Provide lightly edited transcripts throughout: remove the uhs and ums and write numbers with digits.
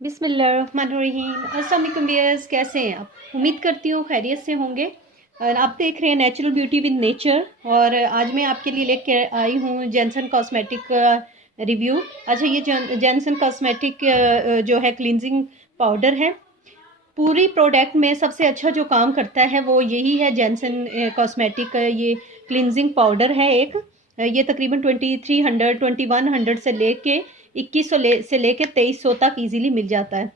बिस्मिल्लाहिर्रहमानिर्रहीम। अस्सलाम वालेकुम व्यूअर्स, कैसे हैं आप? उम्मीद करती हूँ खैरियत से होंगे। और आप देख रहे हैं नेचुरल ब्यूटी विद नेचर। और आज मैं आपके लिए लेके आई हूँ जॉनसन कॉस्मेटिक रिव्यू। अच्छा, ये जॉनसन कॉस्मेटिक जो है क्लिनजिंग पाउडर है। पूरी प्रोडक्ट में सबसे अच्छा जो काम करता है वो यही है, जॉनसन कॉस्मेटिक ये क्लिनजिंग पाउडर है एक। ये तकरीबन 2300 2100 से लेके 2100 से लेके 2300 तक इजीली मिल जाता है।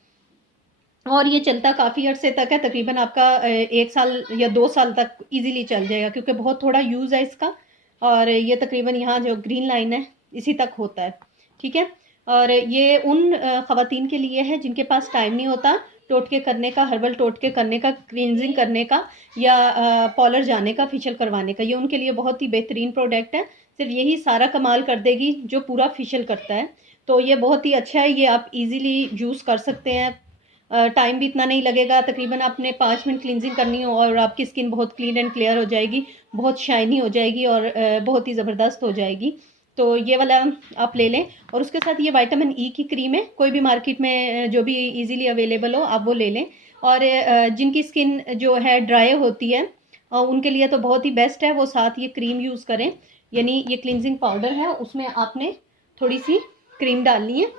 और ये चलता काफ़ी अर्से तक है, तकरीबन आपका 1 साल या 2 साल तक इजीली चल जाएगा, क्योंकि बहुत थोड़ा यूज़ है इसका। और ये तकरीबन यहाँ जो ग्रीन लाइन है इसी तक होता है, ठीक है। और ये उन ख़वातीन के लिए है जिनके पास टाइम नहीं होता टोटके करने का, हर्बल टोटके करने का, क्लींजिंग करने का, या पॉलर जाने का, फेशियल करवाने का। ये उनके लिए बहुत ही बेहतरीन प्रोडक्ट है। सिर्फ यही सारा कमाल कर देगी जो पूरा फेशियल करता है। तो ये बहुत ही अच्छा है, ये आप इजीली यूज़ कर सकते हैं। टाइम भी इतना नहीं लगेगा, तकरीबन आपने 5 मिनट क्लींजिंग करनी हो और आपकी स्किन बहुत क्लीन एंड क्लियर हो जाएगी, बहुत शाइनी हो जाएगी और बहुत ही ज़बरदस्त हो जाएगी। तो ये वाला आप ले लें। और उसके साथ ये विटामिन ई की क्रीम है, कोई भी मार्केट में जो भी इजीली अवेलेबल हो आप वो ले लें। और जिनकी स्किन जो है ड्राई होती है उनके लिए तो बहुत ही बेस्ट है, वो साथ ये क्रीम यूज़ करें। यानी ये क्लिनजिंग पाउडर है, उसमें आपने थोड़ी सी क्रीम डालनी है।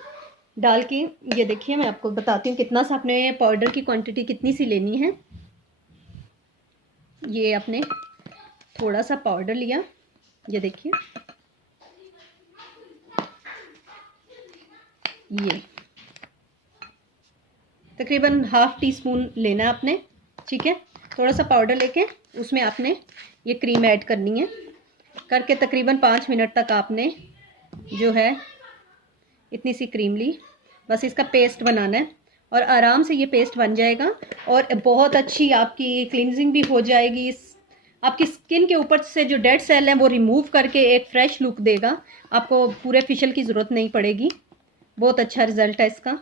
डाल के ये देखिए, मैं आपको बताती हूँ कितना सा आपने पाउडर की क्वांटिटी कितनी सी लेनी है। ये आपने थोड़ा सा पाउडर लिया, ये देखिए, ये तकरीबन ½ टीस्पून लेना है आपने, ठीक है। थोड़ा सा पाउडर लेके उसमें आपने ये क्रीम ऐड करनी है। करके तकरीबन 5 मिनट तक आपने जो है इतनी सी क्रीम ली, बस इसका पेस्ट बनाना है। और आराम से ये पेस्ट बन जाएगा और बहुत अच्छी आपकी क्लिनजिंग भी हो जाएगी। आपकी स्किन के ऊपर से जो डेड सेल हैं वो रिमूव करके एक फ्रेश लुक देगा। आपको पूरे फेशियल की ज़रूरत नहीं पड़ेगी। बहुत अच्छा रिजल्ट है इसका।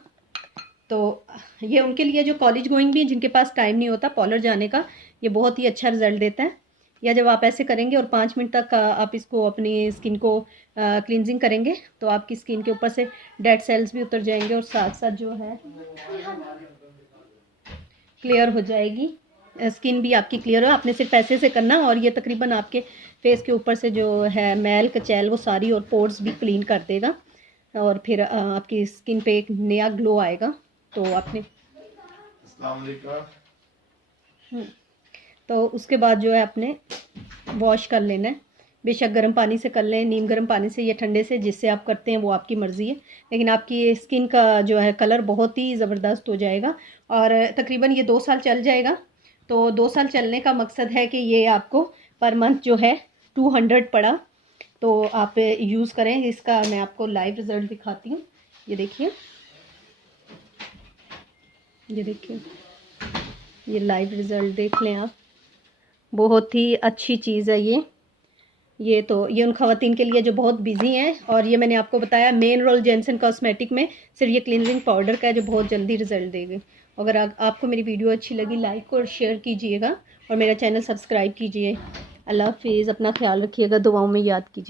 तो ये उनके लिए जो कॉलेज गोइंग भी हैं, जिनके पास टाइम नहीं होता पॉलर जाने का, ये बहुत ही अच्छा रिजल्ट देता है। या जब आप ऐसे करेंगे और 5 मिनट तक आप इसको अपनी स्किन को क्लींजिंग करेंगे तो आपकी स्किन के ऊपर से डेड सेल्स भी उतर जाएंगे और साथ साथ जो है क्लियर हो जाएगी। स्किन भी आपकी क्लियर हो। आपने सिर्फ ऐसे से करना और ये तकरीबन आपके फेस के ऊपर से जो है मैल कचैल वो सारी और पोर्स भी क्लीन कर देगा। और फिर आपकी स्किन पे एक नया ग्लो आएगा। तो आपने तो उसके बाद जो है आपने वॉश कर लेना है। बेशक गर्म पानी से कर लें, नीम गर्म पानी से या ठंडे से, जिससे आप करते हैं वो आपकी मर्ज़ी है। लेकिन आपकी स्किन का जो है कलर बहुत ही ज़बरदस्त हो जाएगा और तकरीबन ये 2 साल चल जाएगा। तो 2 साल चलने का मकसद है कि ये आपको पर मंथ जो है 200 पड़ा। तो आप यूज़ करें इसका। मैं आपको लाइव रिज़ल्ट दिखाती हूँ। ये देखिए, ये देखिए, ये लाइव रिज़ल्ट देख लें आप। बहुत ही अच्छी चीज़ है ये तो ये उन ख़वातीन के लिए जो बहुत बिजी हैं। और ये मैंने आपको बताया मेन रोल जॉनसन कॉस्मेटिक में सिर्फ ये क्लींजिंग पाउडर का है जो बहुत जल्दी रिजल्ट देगी। अगर आपको मेरी वीडियो अच्छी लगी, लाइक और शेयर कीजिएगा और मेरा चैनल सब्सक्राइब कीजिए। अल्लाह हाफिज़, अपना ख्याल रखिएगा, दुआओं में याद कीजिए।